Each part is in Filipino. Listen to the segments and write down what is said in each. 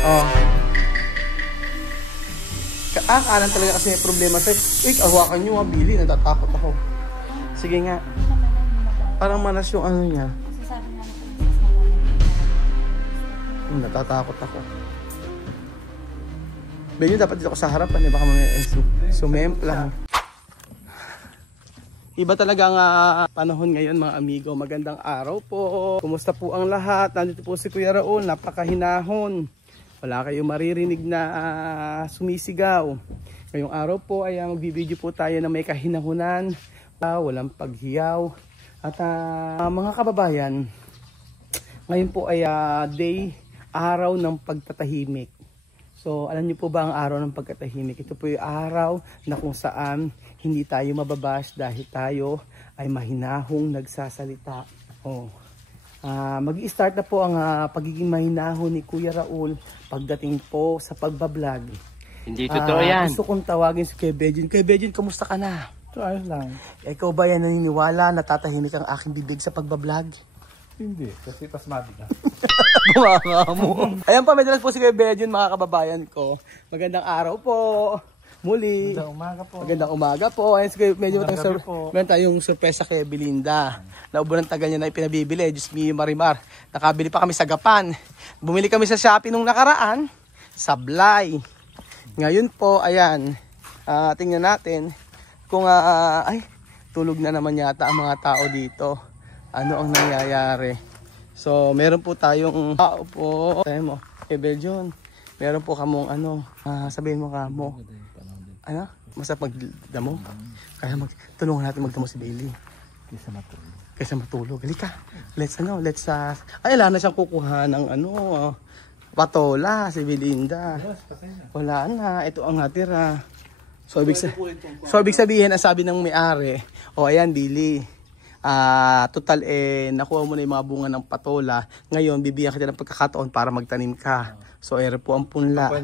Oh. Kaakalan talaga kasi may problema sa'yo. Hawakan nyo nga, Billy. Natatakot ako. Sige nga. Parang manas yung ano niya. Natatakot ako. Billy, dapat dito ako sa harapan. Baka may sumemplang. Iba talaga nga panahon ngayon mga amigo. Magandang araw po. Kumusta po ang lahat? Nandito po si Kuya Raul. Napakahinahon. Wala kayong maririnig na sumisigaw. Ngayong araw po ay magbibideo po tayo na may kahinahunan. Walang paghiyaw. At mga kababayan, ngayon po ay araw ng pagtatahimik. So alam niyo po ba ang araw ng pagtatahimik? Ito po yung araw na kung saan hindi tayo mababash dahil tayo ay mahinahong nagsasalita. Mag-i-start na po ang pagiging mahinahon ni Kuya Raul pagdating po sa pagbablog. Hindi totoo yan. Gusto kong tawagin si Kuya Bejun. Kuya Bejun, kamusta ka na? So, ayos lang. Ikaw ba yan naniniwala na tatahimik ang aking bibig sa pagbablog? Hindi, kasi pasmado na. Bumanga mo. Ayan pa, may dalas po si Kuya Bejun, mga kababayan ko. Magandang araw po. Muli. Magandang umaga po. Magandang umaga po. Ayun, medyo meron tayong sorpresa kay Belinda. Naubo ng tagal niya na ipinabibili. Diyos me, Marimar. Nakabili pa kami sa Gapan. Bumili kami sa Shopee nung nakaraan. Sablay. Ngayon po, ayan. Tingnan natin kung ay, tulog na naman yata ang mga tao dito. Ano ang nangyayari. So, meron po tayong tao po. Tayo mo, kay Belgium. Meron po kamong ano, sabihin mo kamo. Ano? Masarap magdamo? Kaya tulungan natin magdamo si Bailey. Kaysa matulog. Halika. Let's ay, wala na siyang kukuha ng ano, patola, si Belinda. Wala na. Ito ang natira. So, ibig sabihin, ang sabi ng may-ari, ayan, Billy. Total, nakuha mo na yung mga bunga ng patola. Ngayon, bibigyan kita ng pagkakataon para magtanim ka. So, po ang punla.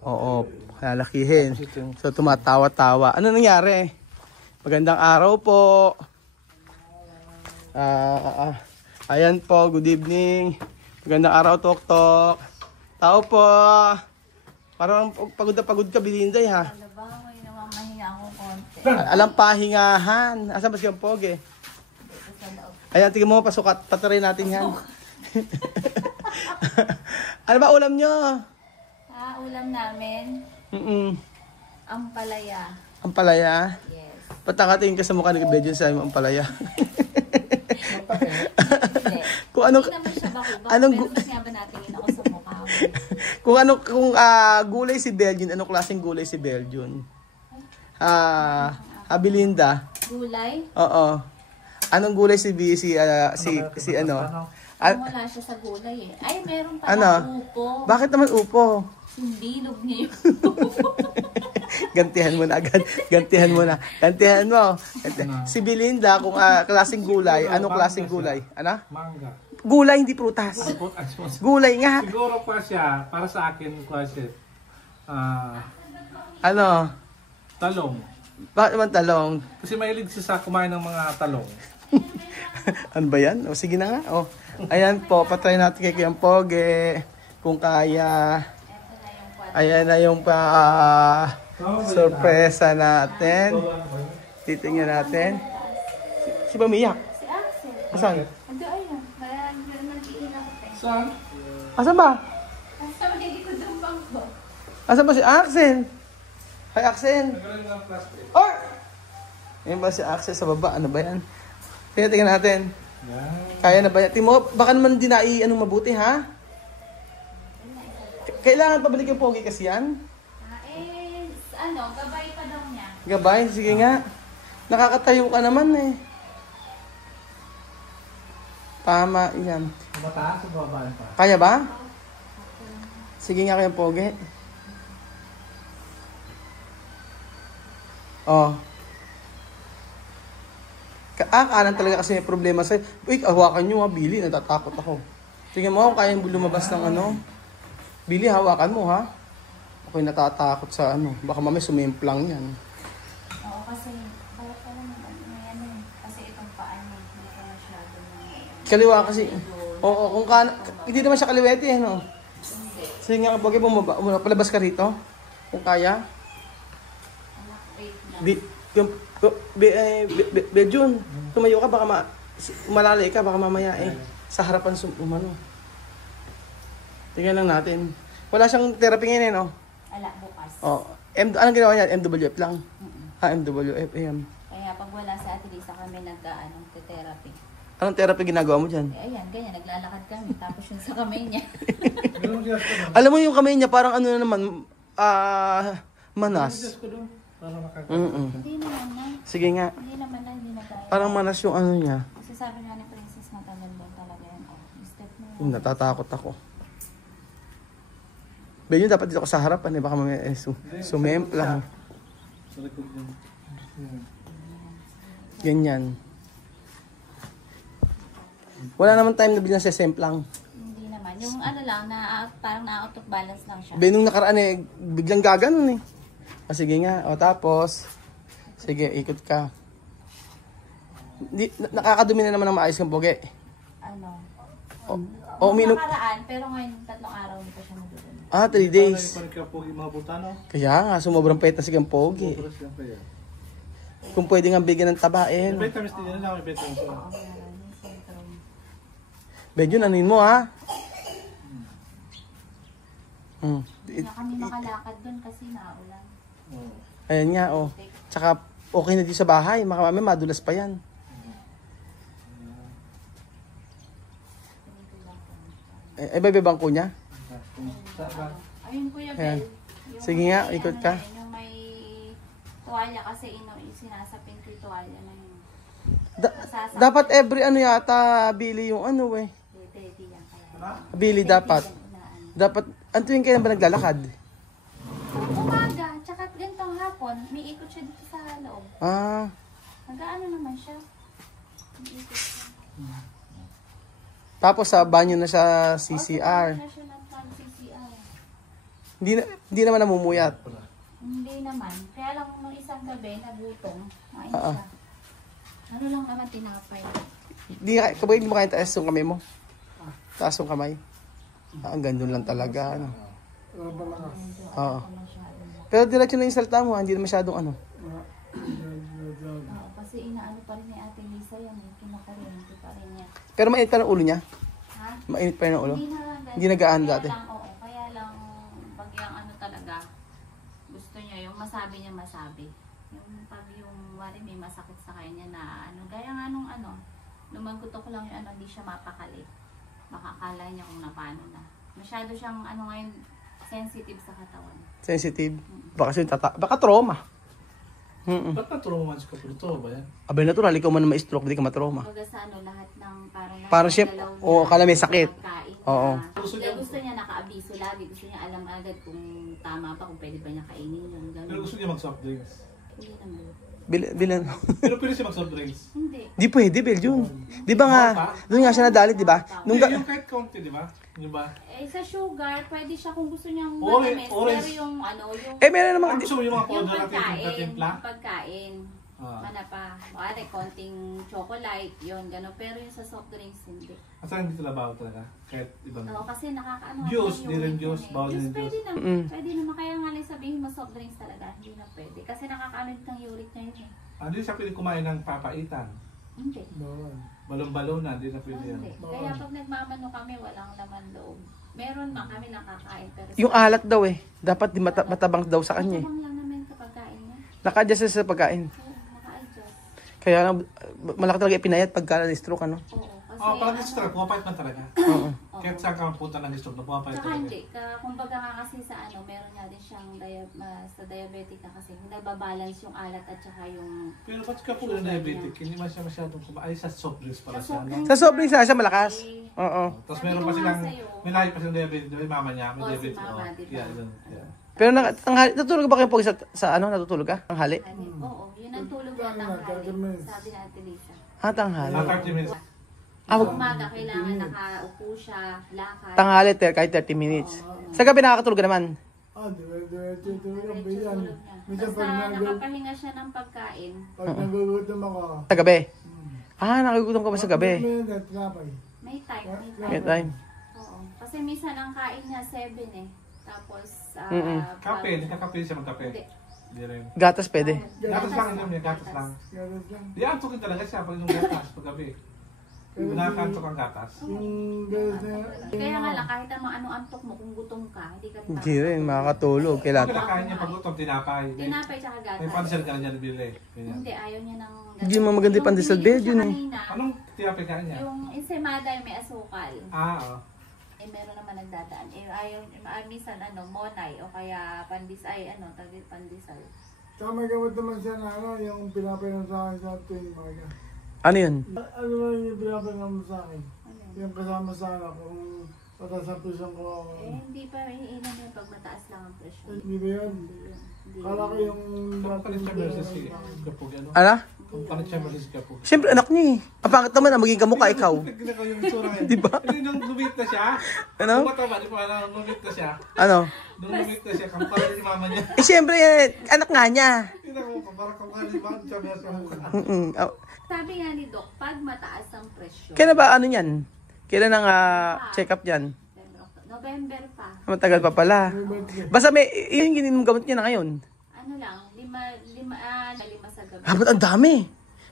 Oo, lalakihin. So, tumatawa-tawa. Ano nangyari? Magandang araw po. Ayan po, good evening. Magandang araw, Tok-Tok. Tao po. Parang pagod na pagod ka, Belinda, ha? Ano ba? May namamahinga akong konti. Alam pahingahan. Asan ba siyang pogi? Ayan, tingin mo, pasukat. Pataray natin yan. Ano ba ulam nyo? Ulam namin? Ampalaya. Ampalaya? Yes. Ba't nakatingin ka sa mukha ni Bejun sa ampalaya? Kung ano, Hindi naman siya bakuba. anong Pero mas nga ba natingin ako sa mukha mo? kung gulay si Belgian, anong klaseng gulay si Belgian? Belinda? Gulay? Oo. Anong gulay si ano? Wala siya sa gulay eh. Ay, meron pa upo. Bakit naman upo? Yung bilog niya yun. Gantihan mo na agad. Gantihan mo. Si Belinda, kung klaseng gulay, anong klaseng gulay? Ano? Mangga. Gulay, hindi prutas. Gulay nga. Siguro pa siya, para sa akin, Ano? talong. Bakit naman talong? Kasi mahilig siya sa kumain ng mga talong. Ano ba yan? O, sige na nga. O, ayan po, patry natin kay Kiyang Poge. Kung kaya. Ayan na yung sorpresa natin. Titingnan natin. Si Bamiyak. Si Axel. Asan? Ando ayun. Kaya nag-iilang ko. Saan? Asan ba? Sa may likod ng bangko. Asan ba si Axel? Hi, Axel. Or! Ayan ba si Axel sa baba? Ano ba yan? Tingnan natin. Kaya na ba yan? Timo, baka naman di mabuti, ha? Kailangan pabalik yung pogi kasi yan? Gabay pa daw niya. Gabay? Sige nga. Nakakatayo ka naman eh. Tama, yan. Mataas o babaan pa? Kaya ba? Sige nga kayong pogi. Kaakalan talaga kasi may problema sa'yo. Hawakan nyo ha, Billy. Natatakot ako. Tingnan mo kung kayang lumabas ng ano. Billy, hawakan mo ha. Ako'y natatakot sa ano. Baka mamay sumimplang yan. Oo, kasi parang kasi itong paan niya, hindi ka masyado Kaliwa kasi. Oo, hindi naman siya kaliwete eh, no? Sige nga, bagay palabas ka rito. Kung kaya. Anak, wait lang. Bejun, tumayo ka, baka malalay ka, baka mamaya sa harapan umano. Tingnan lang natin. Wala siyang therapy ngayon no? Ala, bukas. Oh, anong ginawa niya? MWF lang? MWF, ayan. Kaya pag wala sa Ate Lisa kami nag-therapy. Anong therapy ginagawa mo dyan? Ayan, ganyan, naglalakad kami. Tapos yung sa kamay niya. Alam mo yung kamay niya, parang ano na naman, manas. Adjust ko doon. Para makaka... Hindi naman na. Sige nga, Hindi naman na, hindi na kaya. parang manas yung ano niya. Kasi sabi nga ni Princess, matagal daw talaga yan. Oh, step mo yan. Natatakot ako. Bejun, dapat dito ka sa harapan baka mamaya sumemplang. Sa likod yun. Ganyan. Wala naman time na biglang sesemplang. Hindi naman. Yung ano lang, parang na-out of balance lang siya. Nung nakaraan biglang gaganon sige nga, tapos, sige, ikot ka. Nakakadumi na naman ng maayos kang pogi. Ano? Uminom. Nakaraan, pero ngayon, 3 araw hindi pa siya magdudun. 3 days. Paano ka po yung mga butano? Kaya nga, sumobrang peta si kang pogi. Oras lang kaya. Kung pwede nga bigyan ng tabain. May vitamins din lang, may vitamins. Oo, meron. Yung symptom. Bejun, anuin mo ha? Hindi na kami makalakad dun kasi naulan. Ayan nga, Tsaka, okay na dito sa bahay. Makamami, madulas pa yan. Iba bangko niya? Ayun, Kuya Ayan. Bel. Yung Sige nga, may, ikot ano ka. na yun, yung may tuwalya kasi sinasapin ko yung tuwalya na yun. Masasakit. Dapat every yata, bili yung Pwede yan kaya. Bili dapat. Inaano. Dapat, tuwing kailan ba naglalakad? Umaga, tsaka ganitong hapon, may ikot siya dito sa loob. Nag-ano naman siya. May ikot siya. Tapos sa banyo na sa CCR. Na siya ng CCR. Hindi naman namumuyat. Hindi naman. Kaya lang nung isang gabi, nagutom. Kain Ah, siya. Ano lang naman tinapay. Kapag hindi mo kaya taas yung kamay mo. Taas yung kamay. Ang gandun lang talaga. Oo. Pero diretso na yung salta mo, hindi na masyadong Oo, kasi inaano pa rin ni Ate Lisa yan. Kinakarinti pa rin niya. Pero mainit pa ng ulo niya. Ha? Mainit pa rin ang ulo. Hindi na. Hindi nagaan Kaya dati. lang, oo. Kaya lang, bagyang ano talaga, gusto niya, yung masabi niya masabi. Yung pag yung wari may masakit sa kanya na ano, gaya nga nung nung magkutok lang yung hindi siya mapakali. Makakala niya kung napano na. Masyado siyang ngayon, sensitive sa katawan. Sensitive. Baka trauma. Ba't na-trauma ka po ito ba yan? Abay natural, ikaw man na ma-stroke, hindi ka matrauma. Kumbaga sa lahat ng Parang siya, kala may sakit. Pagkain Oo. Gusto niya naka-abiso lagi. Gusto niya alam agad kung tama pa, kung pwede ba niya kainin yung Pero gano'n. gusto niya mag-soft drinks. Hindi naman. Bilan. Pero pwede siya mag-soft drinks. Hindi. Di pwede, Beljun. Di ba nga, doon nga siya nadalit, di ba? Hindi, yung kahit konti, di ba? Di ba? Sa sugar, pwede siya kung gusto niyang Orange. matamis. Pero yung yung Meron namang, Ang gusto mo yung mga yung powder natin yung pagkain, katimpla? yung pagkain. Mana pa, makari, konting chocolate, yun, gano'n. Pero yung sa soft drinks, hindi. At saan hindi talabaho talaga? Kahit ibang... Oo, kasi nakakaano. Juice, yung di rin uric juice, yun eh. bawal din Juice, pwede juice. naman. Pwede naman. Kaya nga lang sabihin mo soft drinks talaga, hindi na pwede. Kasi nakakaano ng uric niya yun eh. Hindi siya pwede kumain ng papaitan. Hindi. Balon-balon na, hindi na pwede yan. Hindi. Kaya pag nagmamano kami, walang laman loob. Meron man kami nakakain. Pero yung alat daw dapat di matabang daw sa kanya Matabang lang naman kapag kain niya. Naka-adjust sa pagkain. Oo, naka-adjust. Kaya malaki talaga ipinayat pagka na-stroke, ano? Oo. Kasi, Parang stroke, pumapait man talaga. Oo. Kahit saan ka mapunta ng stroke, pumapait Saka talaga. hindi. Kumbaga nga kasi sa meron nga din siyang sa diabetic na kasi nagbabalance yung alat at saka yung Pero ba't ka po yung diabetic? Hindi man siya masyadong kumain sa soft drinks para Sa siya. soft No? drinks. Sa sobrang siya malakas. Oo. Tapos Sabi meron ko pa nga silang, sa'yo. may lahi pa silang diabetic. May mama niya, may si diabetic. mama, di ba? Kaya yun. Yeah. Pero natutulog ba kayo po sa natutulog ka? Tanghali? Oo, yun ang tulog niya tanghali. Sabi na Ate Lisa. Tanghali. 30 minutes. Sa umaga, kailangan nakaupo siya, lakad. Tanghali, kahit 30 minutes. Sa gabi nakakatulog ka naman. Diretso tulog niya. Basta nakapahinga siya ng pagkain. Pag nagugutom ako, Sa gabi. Nagugutom ka ba sa gabi? minute, kapay. May time. May time. Oo. Kasi minsan ang kain niya 7 eh. Tapos, Kape, nagkakape siya magkape. Hindi. Hindi rin. Gatas pwede. Gatas lang yun, gatas lang. Gatas lang. Di antukin talaga siya pag yung gatas paggabi. Nakakantok ang gatas. Yung gatas na Kaya nga lang, kahit ang anong antok mo, kung gutom ka, hindi ka rin Hindi rin, makakatulog. Kung Kailangan. kinakain niya pag gutom, tinapay. Tinapay tsaka gatas. May pansel ka na dyan bili. Ganyan. Hindi, ayaw niya ng gatas. Hindi mo maganda yung pandesal binili ko bed, siya yun eh. kanina, Anong tinapay kain niya? Yung ensaymada yung may asukal. Oo. Eh, meron naman nagdadaan. Eh, ayaw, minsan, monay, o kaya pandisay, tagit pandisal. Tsaka may gamot naman siya na yung pinapainom sa akin sa tuwing umaga. Ano yun? Ano naman yung pinapainom sa akin? Ano yun? Yung kasama sa akin kung pataas ang presyon ko. Hindi pa iinom yun pag mataas lang ang presyon. Hindi ba yun? Hindi. Kala ko yung Kapalit siya versus si Kapug, ano? Ano? Kapalit siya versus si Kapug. Siyempre anak niya eh. Ang pangit naman na maging kamukha ikaw. Tignan ko yung itsura ngayon. Di ba? Hindi, nung lumit na siya. Ano? Nung mataba, di ba, nung lumit na siya. Ano? Nung lumit na siya, kampalit ni mama niya. Eh siyempre, anak nga niya. Tignan ko, parang kampalit ni mama niya versus ang mukha. Sabi nga ni Doc, pag mataas ang presyon, Kailan ba ano yan? Kailan ang check-up yan? November pa. Matagal pa pala. Basta may, yun yung gininom gamot niya na ngayon. Ano lang, lima sa gabi. Habot ang dami.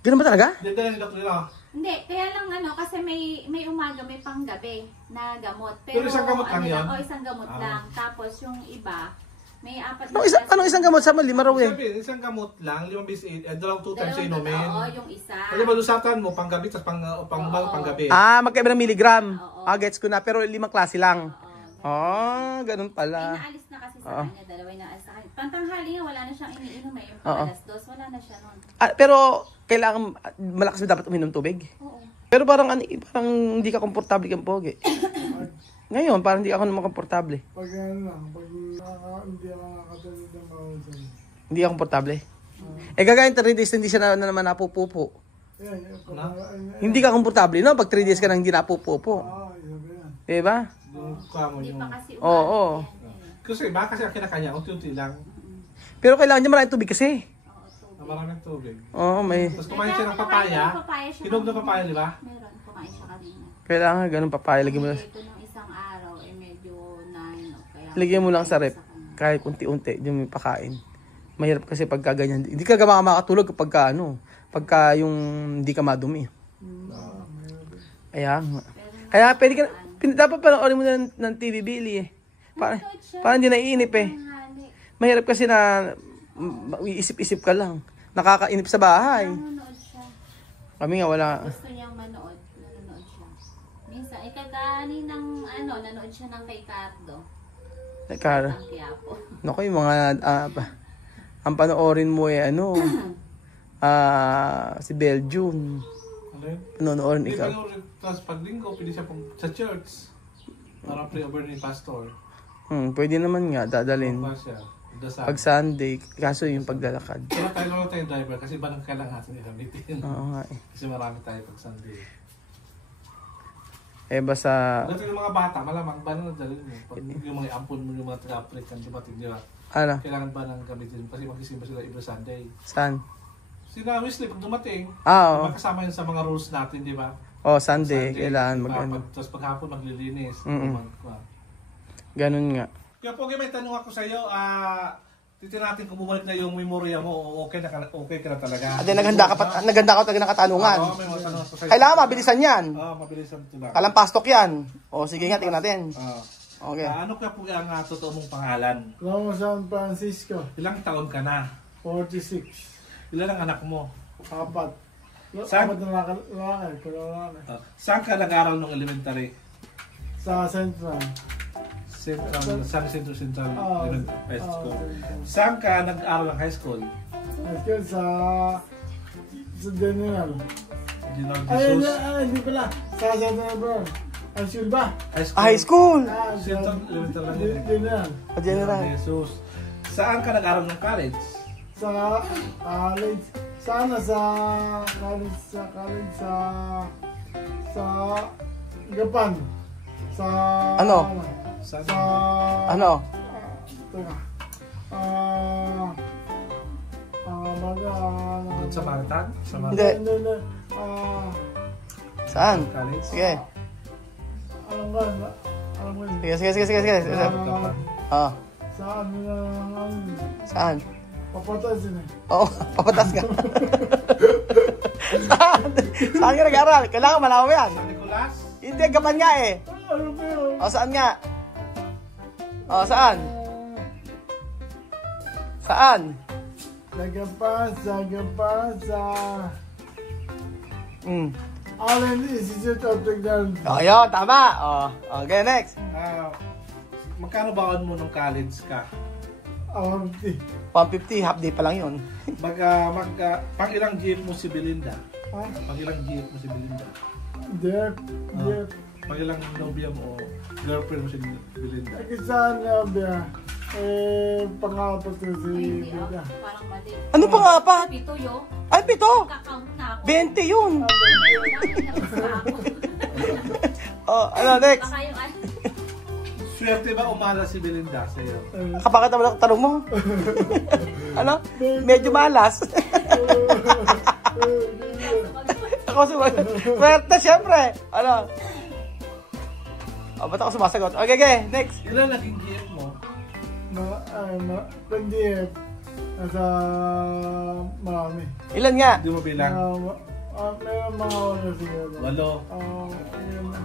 Ganun ba talaga? Dito ni Dr. Lila. Hindi, kaya lang kasi may umaga, may panggabi na gamot. Pero isang gamot lang yun? Isang gamot lang. Tapos yung iba, may 4 Anong isang gamot sa lima raw eh? Sabi, isang gamot lang, 5 bis 8, dalawang 2 times sa inumin. Oo, yung isa. Kasi malusatan mo, panggabi, tapos panggabi. Magkaiba ng milligram. Oo. Gets ko na. Pero 5 klase lang. Oo. Ganun Ay, pala. naalis na kasi sa kanya, dalawa yung naalis sa kanya. Pantanghali nga, wala na siyang iniinom eh. Yung Oo. alas 2, wala na siya nun. Pero kailangan malakas mo dapat uminom tubig. Oo. Pero parang hindi ka komportable kang pogi. Ngayon, parang hindi ako naman komportable. Pag ano lang, pag hindi ako nakakatulog ng mahusay. Hindi ako komportable. Gagawin 3 days hindi siya na naman napupupo. Yan, Hindi ka komportable, no? Pag 3 days ka nang hindi napupupo. sabi yan. Diba? Yung kamo Hindi yung... pa kasi Oo. Kasi iba kasi ang kinakanya, unti-unti lang. Pero kailangan niya maraming tubig kasi. Na maraming tubig. Oo, may... Tapos kumain siya ng papaya. Hinog na papaya, di ba? Meron, kumain siya kanina. Kailangan ganun papaya. Lagyan mo lang, Ito nung isang araw, medyo 9 kaya. lagyan mo lang sa rep. Kahit unti-unti, di mo pakain. Mahirap kasi pagka ganyan. Hindi ka makatulog kapag pagka yung hindi ka madumi. Kaya nga. Kaya pwede ka, dapat panoorin mo na ng TV Billy eh. Parang hindi naiinip eh. Mahirap kasi na isip-isip ka lang. Nakakainip sa bahay. Nanonood siya. Kami nga wala. Gusto niyang manood. Nanonood siya. Minsan, kaganinang nanonood siya ng kay Cardo. Kara. Ang Quiapo. Naku, yung mga, ang panoorin mo eh, si Belgium. Ano yun? Panoorin Hindi ikaw. pa nung tapos pag linggo, pwede siya sa church. Para pray-over ni pastor. Pwede naman nga, dadalhin. Pa siya. Dasal. Pag Sunday, kaso yung paglalakad. Pero tayo tayong driver kasi iba nang kailangan natin i-gamitin. Oo nga eh. Kasi marami tayo pag Sunday. Basta, Dati yung mga bata, malamang ba na dalhin mo? Pag yung mga ampon mo, yung mga taga-African dumating, di ba? ano, Kailangan ba nang gamitin? Kasi magsisimba sila every Sunday. saan? Sina Wesley, pag dumating, Oo. diba kasama yun sa mga rules natin, di ba? Sunday, kailangan mag-ano. Tapos paghapon maglilinis. Ganun nga. Kaya Pogi, may tanong ako sa iyo. Titin natin kung bumalik na yung memorya mo, okay ka na talaga. At naghanda ka talaga ng katanungan. Oo, may mga tanong ako sa iyo. Kailangan mabilisan yan. Oo, mabilisan ito lang. Kalampastok yan. O sige nga, tingnan natin. Okay. Ano ka po ang totoo mong pangalan? Ramo San Francisco, Ilang taon ka na? 46. Ilan ang anak mo? 4. Saan? Apat na lalaki, lalaki. Saan ka nag-aral ng elementary? Sa Central. San Central Elementary School. Central. Saan ka nag-aral ng high school? High sa General. General Ay, Jesus. hindi pala. Sa Central Brown. Ang sure ba? High school! Central Elementary lang yun. General. General. Jesus. Saan ka nag-aral ng college? Sa college. Sana sa college sa Japan. Sa Ano? Saan? Sa Ano? teka. Doon sa Maritan? Sa Hindi. Hindi. Saan? College? Sige. Ano ba? Alam mo yun. Sige. Oh, Saan nila saan? papatasin eh. Oo, papatas ka. Saan ka nag-aaral? Kailangan malaman mo yan. San Nicolas? Hindi, gapan nga eh. Ano ba yun? O, saan nga? O, saan? Saan? Sagapasa. Allen Institute of Technology. O, yun, tama. O, okay, next. Magkano baon mo nung college ka? 150, half day pa lang yun. Pang ilang GF mo si Belinda? Ha? Pang ilang GF mo si Belinda? Jeff. Pang ilang nobya mo o girlfriend mo si Belinda? Saan na ba? Pangapat ko si Hindi Bida. parang mali. Ano pa nga pa? Pito yo. Ay, 7. Kakount na ako. 20 yun. O, ano, next? Baka yung ano. Swerte ba umala si Belinda sa iyo? Kapag naman ako tanong mo. Ano? Medyo malas. Ako swerte, syempre. Ano? O, ba't ako sumasagot? Okay, next. Ilan naging GF mo? Jeff. Nasa marami. Ilan nga? Hindi mo bilang? Meron mga wala siguro. 8. Ayun na.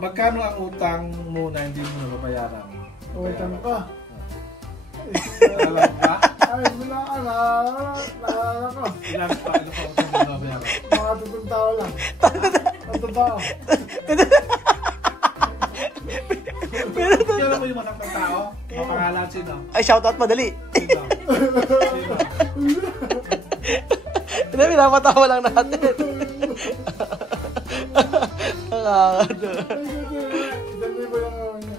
Magkano ang utang mo na hindi mo nababayaran? Utang ka. Alam ka? Ay, naalala ko. Ilan pa utang mo nababayaran? Mga tutong tao lang. Ang totoo. Kailan mo yung matang tao? Mapangalan sino? Ay, shoutout madali. Sino? Hindi, pinapatawa lang natin. Nakakatawa. Ay, 1,000 lang naman niya.